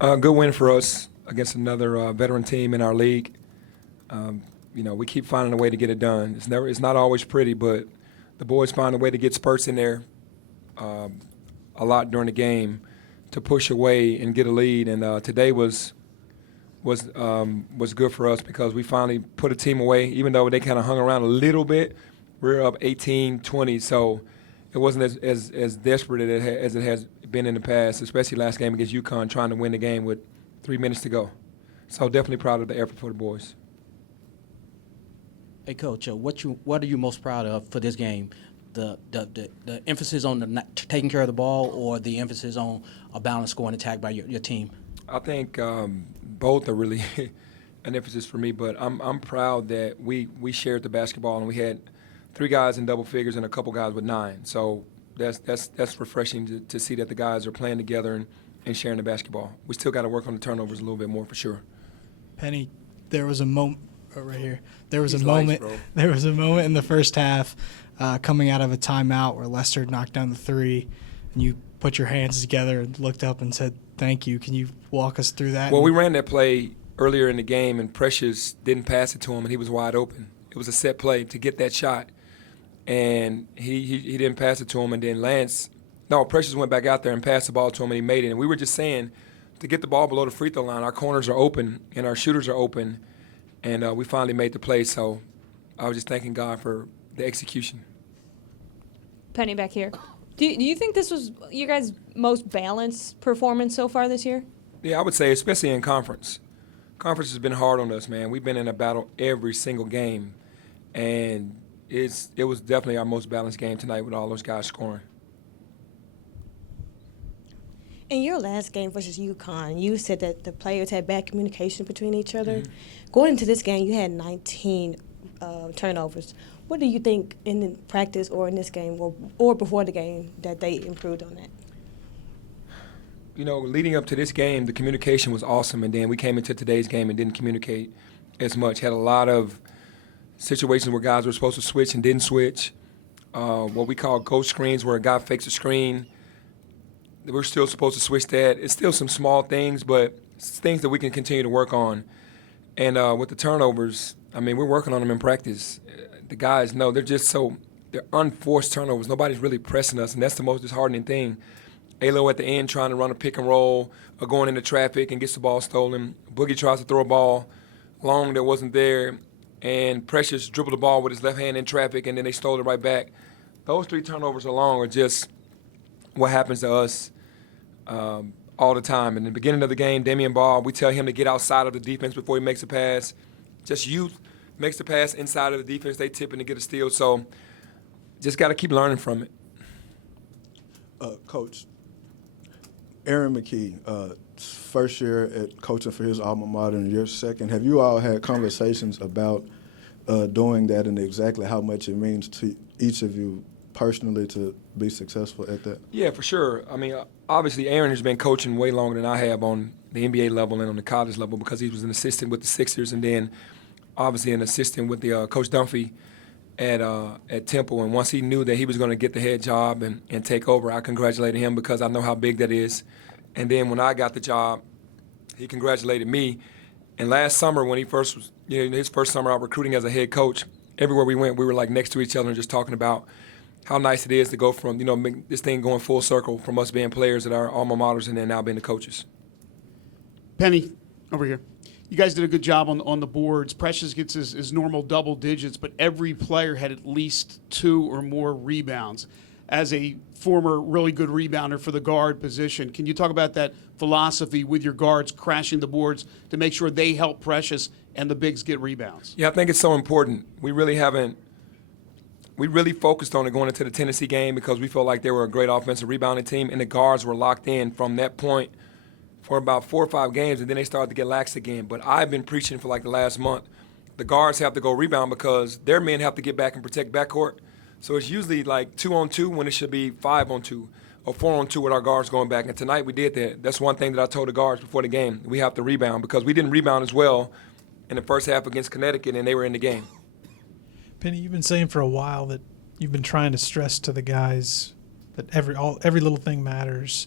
Good win for us against another veteran team in our league. We keep finding a way to get it done. It's not always pretty, but the boys find a way to get spurts in there a lot during the game to push away and get a lead. And today was good for us because we finally put a team away, even though they kind of hung around a little bit. We're up 18-20, so it wasn't as desperate as it has been in the past, especially last game against UConn, trying to win the game with 3 minutes to go. So definitely proud of the effort for the boys. Hey, Coach, what are you most proud of for this game? The emphasis on taking care of the ball, or the emphasis on a balanced scoring attack by your team? I think both are really an emphasis for me, but I'm proud that we shared the basketball and we had 3 guys in double figures and a couple guys with 9. So that's refreshing to see that the guys are playing together and sharing the basketball. We still got to work on the turnovers a little bit more for sure. Penny, there was a moment right here. There was He's a moment. lights, bro. There was a moment in the first half, coming out of a timeout where Lester knocked down the 3, and you put your hands together and looked up and said, "Thank you." Can you walk us through that? Well, we ran that play earlier in the game, and Precious didn't pass it to him, and he was wide open. It was a set play to get that shot, and he didn't pass it to him, and then Precious went back out there and passed the ball to him, and he made it. And we were just saying, to get the ball below the free throw line, our corners are open and our shooters are open, and we finally made the play. So I was just thanking God for the execution. Penny back here. Do you think this was you guys' most balanced performance so far this year? Yeah, I would say, especially in conference. Conference has been hard on us, man. We've been in a battle every single game, and it was definitely our most balanced game tonight with all those guys scoring. In your last game versus UConn, you said that the players had bad communication between each other. Mm-hmm. Going into this game, you had 19 turnovers. What do you think in the practice or in this game or before the game that they improved on that? Leading up to this game, the communication was awesome, and then we came into today's game and didn't communicate as much. Had a lot of situations where guys were supposed to switch and didn't switch. What we call ghost screens, where a guy fakes a screen. We're still supposed to switch that. It's still some small things, but it's things that we can continue to work on. And with the turnovers, we're working on them in practice. The guys know they're unforced turnovers. Nobody's really pressing us, and that's the most disheartening thing. Alo at the end trying to run a pick and roll or going into traffic and gets the ball stolen. Boogie tries to throw a ball long that wasn't there, and Precious dribbled the ball with his left hand in traffic, and then they stole it right back. Those 3 turnovers alone are just what happens to us all the time. In the beginning of the game, Damian Ball, we tell him to get outside of the defense before he makes a pass. Just youth makes the pass inside of the defense. They tip in to get a steal. So just got to keep learning from it. Coach, Aaron McKee, first year at coaching for his alma mater and your second. Have you all had conversations about doing that and exactly how much it means to each of you personally to be successful at that? Yeah, for sure. Obviously Aaron has been coaching way longer than I have on the NBA level and on the college level because he was an assistant with the Sixers and then obviously an assistant with the Coach Dunphy at Temple. And once he knew that he was going to get the head job and take over, I congratulated him because I know how big that is. And then when I got the job, he congratulated me. And last summer when he first was, his first summer out recruiting as a head coach, everywhere we went, we were like next to each other and just talking about how nice it is to go from, make this thing going full circle from us being players at our alma maters and then now being the coaches. Penny, over here. You guys did a good job on the boards. Precious gets his normal double digits, but every player had at least 2 or more rebounds. As a former really good rebounder for the guard position, can you talk about that philosophy with your guards crashing the boards to make sure they help Precious and the bigs get rebounds? Yeah, I think it's so important. We really focused on it going into the Tennessee game because we felt like they were a great offensive rebounding team, and the guards were locked in from that point for about 4 or 5 games, and then they started to get lax again. But I've been preaching for like the last month. The guards have to go rebound because their men have to get back and protect backcourt. So it's usually like 2-on-2 when it should be 5-on-2 or 4-on-2 with our guards going back. And tonight we did that. That's one thing that I told the guards before the game. We have to rebound because we didn't rebound as well in the first half against Connecticut, and they were in the game. Penny, you've been saying for a while that you've been trying to stress to the guys that every little thing matters.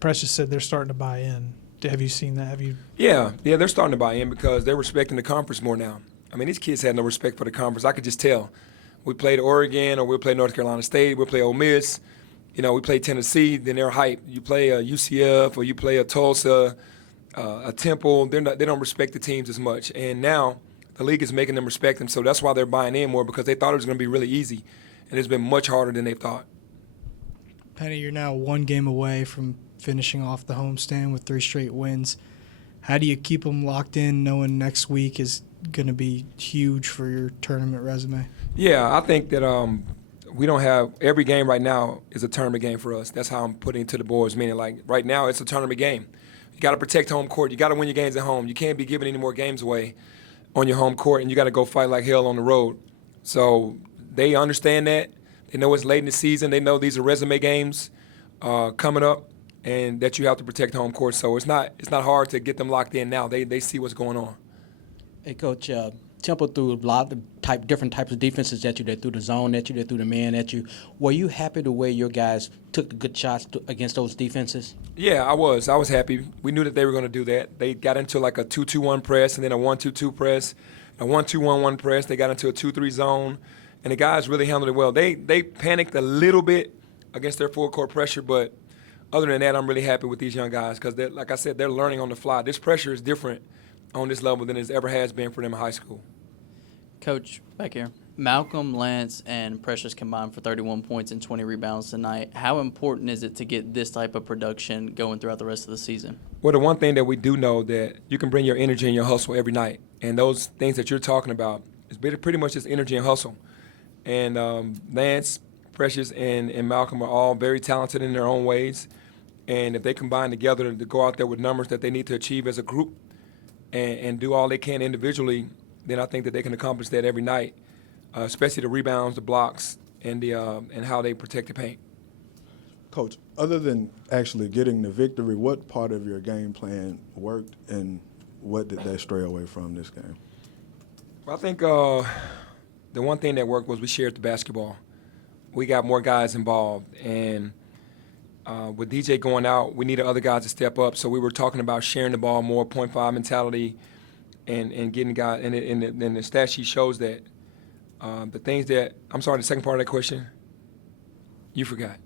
Precious said they're starting to buy in. Have you seen that? Have you? Yeah, they're starting to buy in because they're respecting the conference more now. I mean, these kids had no respect for the conference. I could just tell. We played Oregon, or we'll play North Carolina State, we'll play Ole Miss. You know, we play Tennessee, then they're hyped. You play a UCF or you play a Tulsa, a Temple, they don't respect the teams as much. And now the league is making them respect them, so that's why they're buying in more, because they thought it was going to be really easy, and it's been much harder than they thought. Penny, you're now one game away from finishing off the homestand with 3 straight wins. How do you keep them locked in, knowing next week is going to be huge for your tournament resume? Yeah, I think that we don't have – every game right now is a tournament game for us. That's how I'm putting it to the boys, meaning like right now it's a tournament game. You got to protect home court. You got to win your games at home. You can't be giving any more games away on your home court, and you got to go fight like hell on the road. So they understand that. They know it's late in the season. They know these are resume games coming up, and that you have to protect home court. So it's not hard to get them locked in now. They see what's going on. Hey, Coach, Temple threw a lot of different types of defenses at you. They threw the zone at you. They threw the man at you. Were you happy the way your guys took the good shots against those defenses? Yeah, I was. I was happy. We knew that they were going to do that. They got into like a 2-2-1 press and then a 1-2-2 press, a 1-2-1-1 press. They got into a 2-3 zone, and the guys really handled it well. They panicked a little bit against their full court pressure, but other than that, I'm really happy with these young guys because, like I said, they're learning on the fly. This pressure is different on this level than it ever has been for them in high school. Coach, back here. Malcolm, Lance, and Precious combined for 31 points and 20 rebounds tonight. How important is it to get this type of production going throughout the rest of the season? Well, the one thing that we do know that you can bring your energy and your hustle every night, and those things that you're talking about is pretty much just energy and hustle. And Lance, Precious, and Malcolm are all very talented in their own ways, and if they combine together to go out there with numbers that they need to achieve as a group and do all they can individually, then I think that they can accomplish that every night, especially the rebounds, the blocks, and how they protect the paint. Coach, other than actually getting the victory, what part of your game plan worked, and what did they stray away from this game? Well, I think the one thing that worked was we shared the basketball. We got more guys involved, and with DJ going out, we needed other guys to step up. So we were talking about sharing the ball more, 0.5 mentality, and getting guys. And the stat sheet shows that the things that – I'm sorry, the second part of that question? You forgot.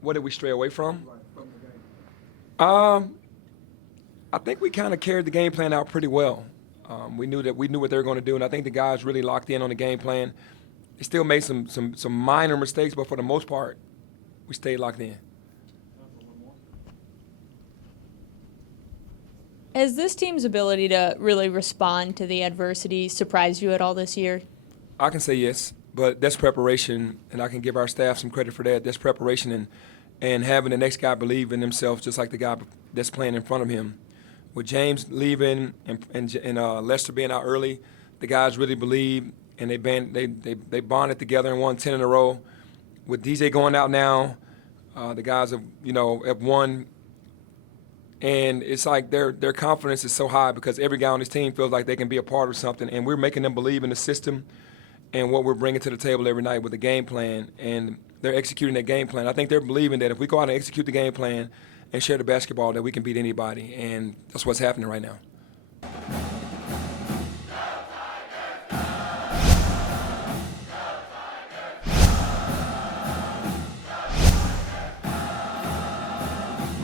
What did we stray away from? I think we kind of carried the game plan out pretty well. We knew what they were going to do, and I think the guys really locked in on the game plan. They still made some minor mistakes, but for the most part, we stayed locked in. Has this team's ability to really respond to the adversity surprised you at all this year? I can say yes, but that's preparation, and I can give our staff some credit for that. That's preparation and having the next guy believe in themselves just like the guy that's playing in front of him. With James leaving and Lester being out early, the guys really believe, and they bonded together and won 10 in a row. With DJ going out now, the guys have won, and it's like their confidence is so high because every guy on this team feels like they can be a part of something, and we're making them believe in the system and what we're bringing to the table every night with the game plan, and they're executing that game plan. I think they're believing that if we go out and execute the game plan and share the basketball, that we can beat anybody, and that's what's happening right now.